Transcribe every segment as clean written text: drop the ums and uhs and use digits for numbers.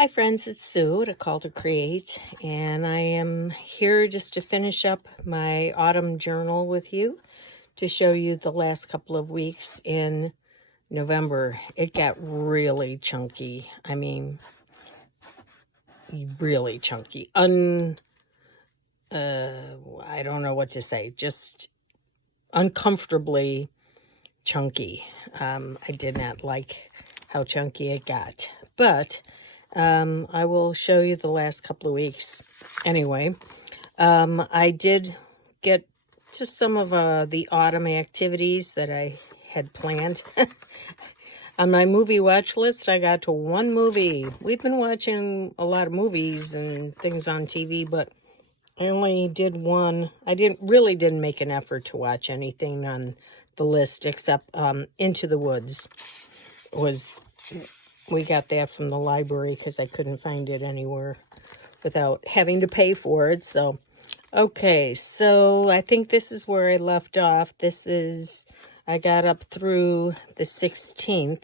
Hi friends, it's Sue at A Call to Create, and I am here just to finish up my autumn journal with you to show you the last couple of weeks in November. It got really chunky. I mean, really chunky. I don't know what to say. Just uncomfortably chunky. I did not like how chunky it got, but I will show you the last couple of weeks. Anyway, I did get to some of the autumn activities that I had planned. On my movie watch list, I got to one movie. We've been watching a lot of movies and things on TV, but I only did one. I didn't make an effort to watch anything on the list except Into the Woods. We got that from the library because I couldn't find it anywhere without having to pay for it. So, okay, so I think this is where I left off. I got up through the 16th.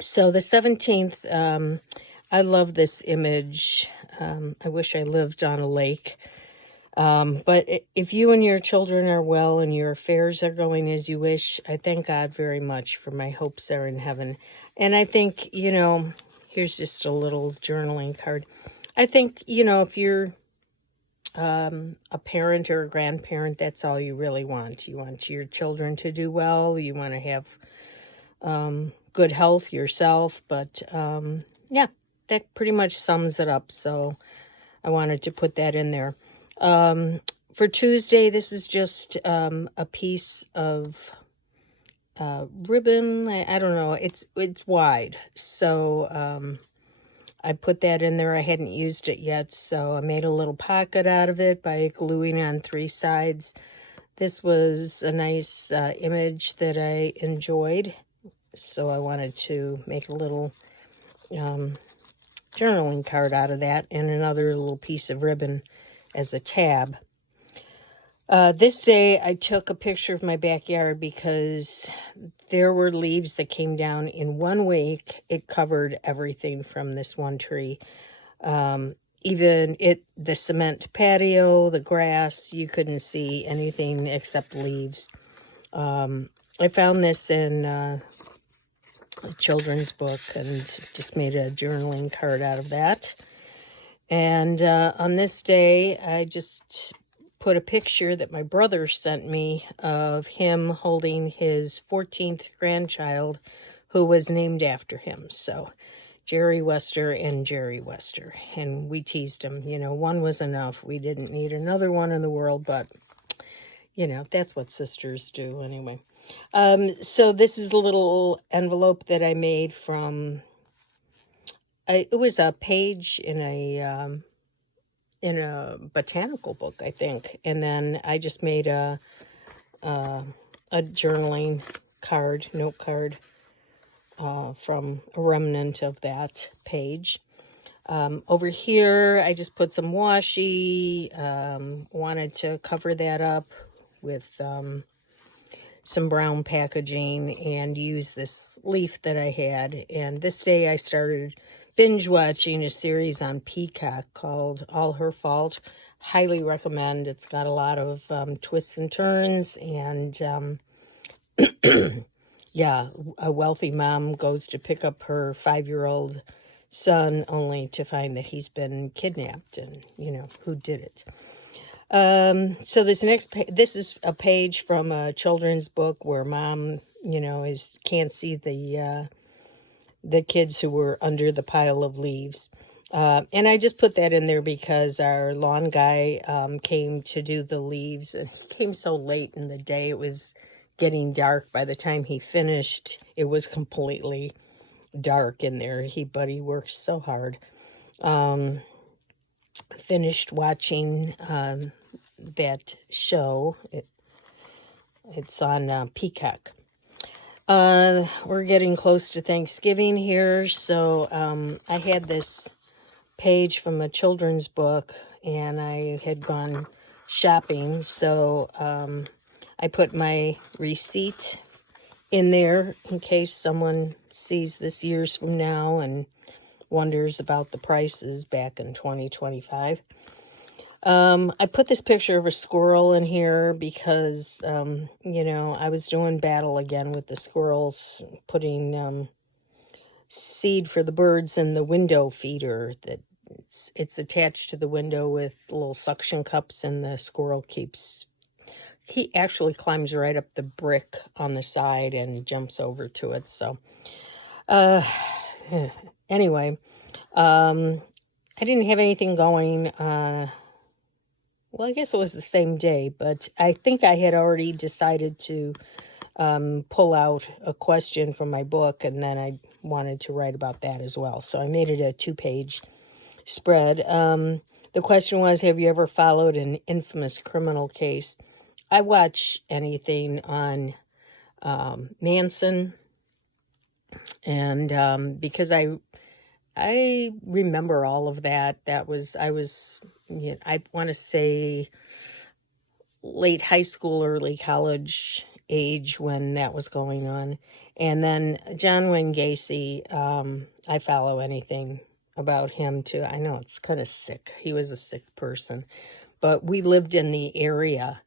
So the 17th, I love this image. I wish I lived on a lake. But if you and your children are well and your affairs are going as you wish, I thank God very much, for my hopes are in heaven. And I think, here's just a little journaling card. I think, if you're a parent or a grandparent, that's all you really want. You want your children to do well. You want to have good health yourself. But yeah, that pretty much sums it up. So I wanted to put that in there. For Tuesday, this is just a piece of ribbon. I don't know. It's wide. So I put that in there. I hadn't used it yet, so I made a little pocket out of it by gluing on 3 sides. This was a nice image that I enjoyed, so I wanted to make a little journaling card out of that, and another little piece of ribbon as a tab. This day I took a picture of my backyard because there were leaves that came down in 1 week. It covered everything from this one tree. Even the cement patio, the grass, you couldn't see anything except leaves. I found this in a children's book and just made a journaling card out of that. And on this day, I just put a picture that my brother sent me of him holding his 14th grandchild, who was named after him. So Jerry Wester and Jerry Wester. And we teased him, one was enough. We didn't need another one in the world, but that's what sisters do anyway. So this is a little envelope that I made from, it was a page in a botanical book, I think. And then I just made a journaling card, note card, from a remnant of that page. Over here, I just put some washi, wanted to cover that up with some brown packaging and use this leaf that I had. And this day I started binge watching a series on Peacock called All Her Fault. Highly recommend. It's got a lot of twists and turns, and yeah, a wealthy mom goes to pick up her 5-year-old son only to find that he's been kidnapped, and who did it. So this this is a page from a children's book where mom, can't see the kids who were under the pile of leaves. And I just put that in there because our lawn guy came to do the leaves, and he came so late in the day. It was getting dark. By the time he finished, it was completely dark in there. But he worked so hard. Finished watching that show. It's on Peacock. We're getting close to Thanksgiving here, so I had this page from a children's book, and I had gone shopping, so I put my receipt in there in case someone sees this years from now and wonders about the prices back in 2025. I put this picture of a squirrel in here because, you know, I was doing battle again with the squirrels, putting seed for the birds in the window feeder that it's attached to the window with little suction cups, and the squirrel he actually climbs right up the brick on the side and jumps over to it. So, anyway, I didn't have anything going, well, I guess it was the same day, but I think I had already decided to pull out a question from my book, and then I wanted to write about that as well. So I made it a 2-page spread. The question was, have you ever followed an infamous criminal case? I watch anything on Manson, and because I remember all of that. I was, you know, I want to say late high school, early college age when that was going on. And then John Wayne Gacy, I follow anything about him too. I know it's kind of sick. He was a sick person, but we lived in the area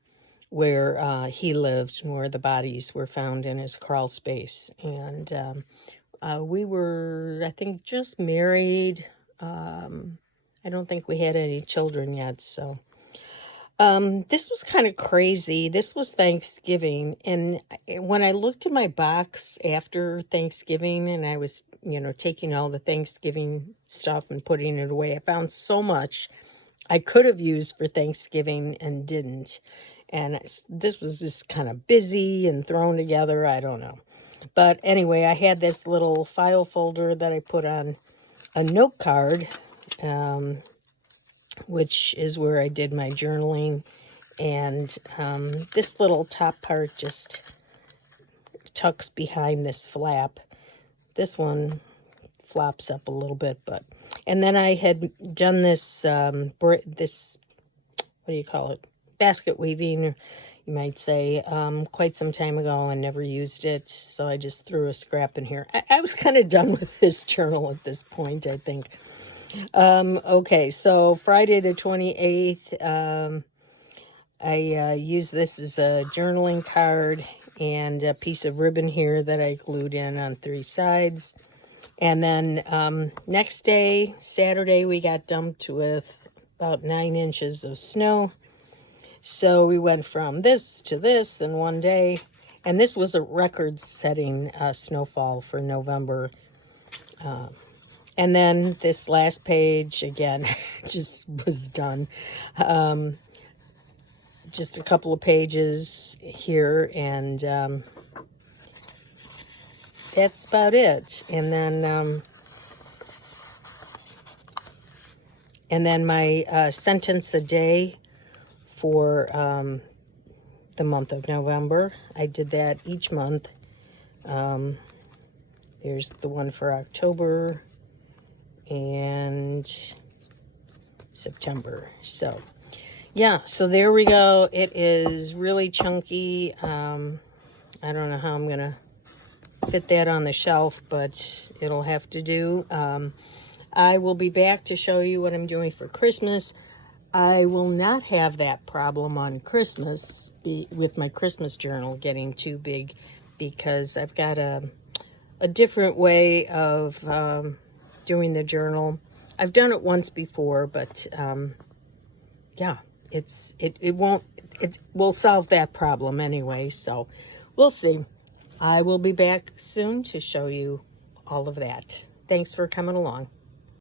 where he lived, where the bodies were found in his crawl space. And we were, I think, just married. I don't think we had any children yet. So this was kind of crazy. This was Thanksgiving. And when I looked at my box after Thanksgiving and I was, you know, taking all the Thanksgiving stuff and putting it away, I found so much I could have used for Thanksgiving and didn't. And this was just kind of busy and thrown together. I don't know. But anyway, I had this little file folder that I put on a note card, which is where I did my journaling. And this little top part just tucks behind this flap. This one flops up a little bit, but... And then I had done this, what do you call it? Basket weaving, you might say, quite some time ago, and never used it, so I just threw a scrap in here. I was kind of done with this journal at this point, I think. Okay, so Friday the 28th, I used this as a journaling card and a piece of ribbon here that I glued in on 3 sides. And then next day, Saturday, we got dumped with about 9 inches of snow. So we went from this to this in one day. And this was a record-setting snowfall for November. And then this last page, again, just was done. Just a couple of pages here, and that's about it. And then my sentence a day for the month of November. I did that each month. There's the one for October and September. So yeah, so there we go. It is really chunky. I don't know how I'm gonna fit that on the shelf, but it'll have to do. I will be back to show you what I'm doing for Christmas. I will not have that problem on Christmas with my Christmas journal getting too big, because I've got a different way of doing the journal. I've done it once before, but yeah, it will solve that problem anyway, so we'll see. I will be back soon to show you all of that. Thanks for coming along.